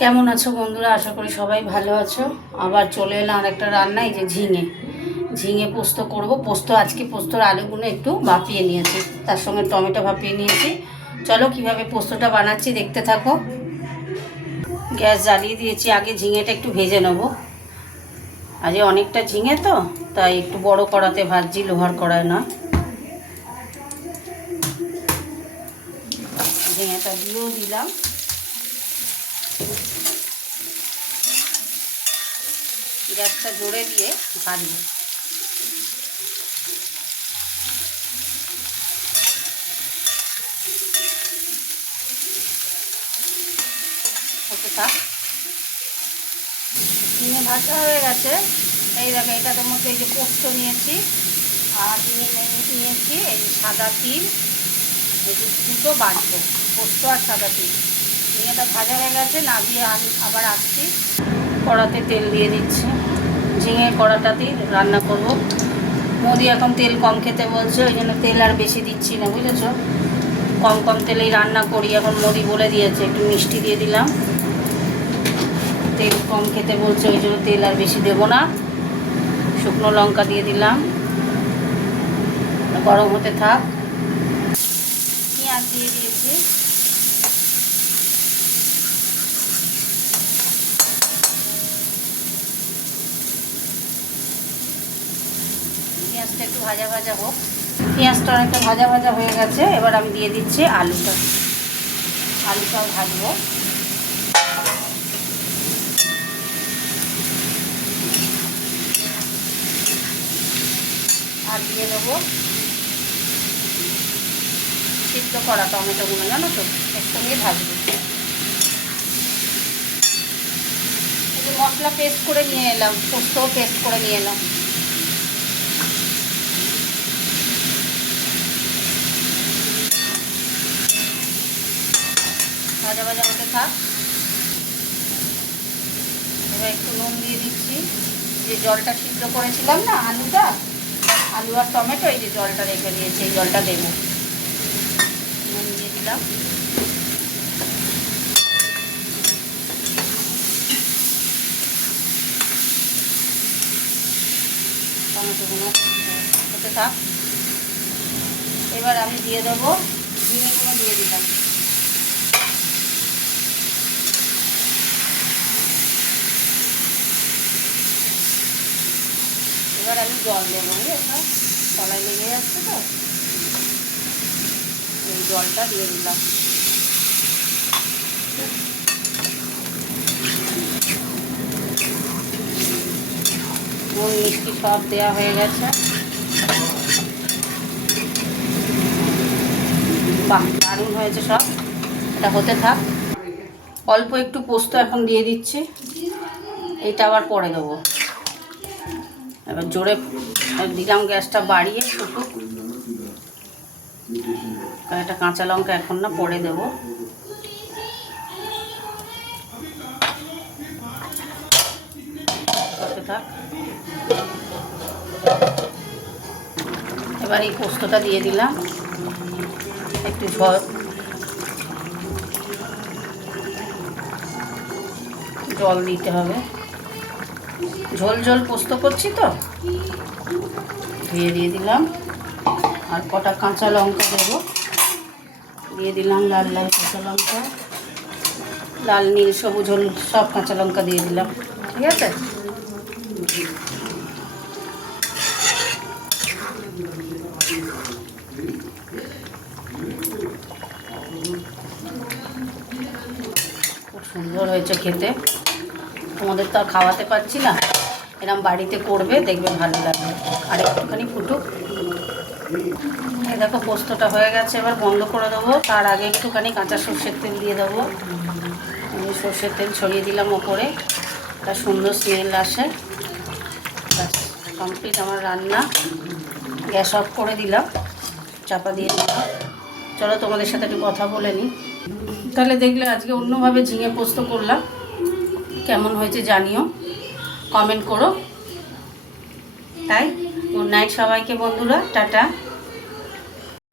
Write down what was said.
কেমন আছো বন্ধুরা? আশা করি সবাই ভালো আছো। আবার চলে এলাম আর একটা রান্না, এই যে ঝিঙে পোস্ত করব। আজকে পোস্তর আলুগুলো একটু ভাপিয়ে নিয়েছি, তার সঙ্গে টমেটো ভাপিয়ে নিয়েছি। চলো কিভাবে পোস্তটা বানাচ্ছি দেখতে থাকো। গ্যাস জ্বালিয়ে দিয়েছি, আগে ঝিঙেটা একটু ভেজে নেব। আজ অনেকটা ঝিঙে তো, তাই একটু বড় কড়াতে ভাজছি, লোহার কড়ায় নয়। ঝিঙেটা দিয়েও দিলাম। গ্যাসটা জোরে দিয়ে ভাজবো। হতে থাক। ঝিঙে ভাজা হয়ে গেছে। এই দেখো, এটার মধ্যে এই যে পোস্ত নিয়েছি আর নিয়েছি এই সাদা তিল, এই যে দুটো বাটবো, পোস্ত আর সাদা তিল। ঝিঙেটা ভাজা হয়ে গেছে, নামিয়ে আবার আসছি। কড়াতে তেল দিয়ে দিচ্ছি, ঝিঙে কড়াটাতেই রান্না করব। মোদি এখন তেল কম খেতে বলছে, ওই জন্য তেল আর বেশি দিচ্ছি না, বুঝেছো? কম কম তেলেই রান্না করি এখন, মোদি বলে দিয়েছে। একটু মিষ্টি দিয়ে দিলাম, তেল কম খেতে বলছে ওই জন্য তেল আর বেশি দেবো না। শুকনো লঙ্কা দিয়ে দিলাম, গরম হতে থাক। পেঁয়াজ দিয়ে দিয়েছি, পেঁয়াজটা একটু ভাজা ভাজা হোক। পেঁয়াজটা অনেকটা ভাজা ভাজা হয়ে গেছে, এবার আমি দিয়ে দিচ্ছি আলুটাও ভাজবো। আর দিয়ে দেবো সিদ্ধ করা টমেটোগুলো, জানো তো, একসঙ্গে ভাজবো। এই যে মশলা পেস্ট করে নিয়ে এলাম, পোস্তও পেস্ট করে নিয়ে এলাম। ভাজা ভাজা হতে থাক। এবার একটু নুন দিয়ে দিচ্ছি। যে জলটা সিদ্ধ করেছিলাম না, আলু আর টমেটো, এই যে জলটা রেখে দিয়েছি, এই জলটা দেবো। নুন দিয়ে দিলাম। টমেটোগুলো হতে থাক। এবার আমি দিয়ে দেবো ঝিঙেগুলো, দিয়ে দিলাম। এবার আমি জল দেবো, বুঝেছো? তলায় লেগে যাচ্ছে তো, এই জলটা দিয়ে দিলাম। নুন মিষ্টি সব দেওয়া হয়ে গেছে। বাহ, দারুণ হয়েছে সব। এটা হতে থাক। অল্প একটু পোস্ত এখন দিয়ে দিচ্ছি, এইটা আবার পরে দেবো। এবার জোরে দিলাম, গ্যাসটা বাড়িয়ে ফুটুক। একটা কাঁচা লঙ্কা এখন না, পরে দেবো। থাক। এবার এই পোস্তটা দিয়ে দিলাম, একটু জল দিতে হবে। ঝোল ঝোল পোস্ত করছি তো, দিয়ে দিলাম। আর কটা কাঁচা লঙ্কা দেবো, দিয়ে দিলাম লাল লাল কাঁচা লঙ্কা, লাল নীল সবুজ হলুদ সব কাঁচা লঙ্কা দিয়ে দিলাম। ঠিক আছে, খুব সুন্দর হয়েছে খেতে। তোমাদের তো আর খাওয়াতে পারছি না, এরকম বাড়িতে করবে, দেখবে ভালো লাগবে। আর একটুখানি ফুটুক। এই দেখো পোস্তটা হয়ে গেছে, এবার বন্ধ করে দেবো। তার আগে একটুখানি কাঁচা সর্ষের তেল দিয়ে দেবো। আমি সর্ষের তেল ছড়িয়ে দিলাম ওপরে, একটা সুন্দর স্মেল আসে। কমপ্লিট আমার রান্না। গ্যাস অফ করে দিলাম, চাপা দিয়ে দিলাম। চলো তোমাদের সাথে একটু কথা বলে নিই। তাহলে দেখলে আজকে অন্যভাবে ঝিঙে পোস্ত করলাম, কেমন হয়েছে জানিও, কমেন্ট করো। তাই গুড নাইট সবাইকে বন্ধুরা, টাটা।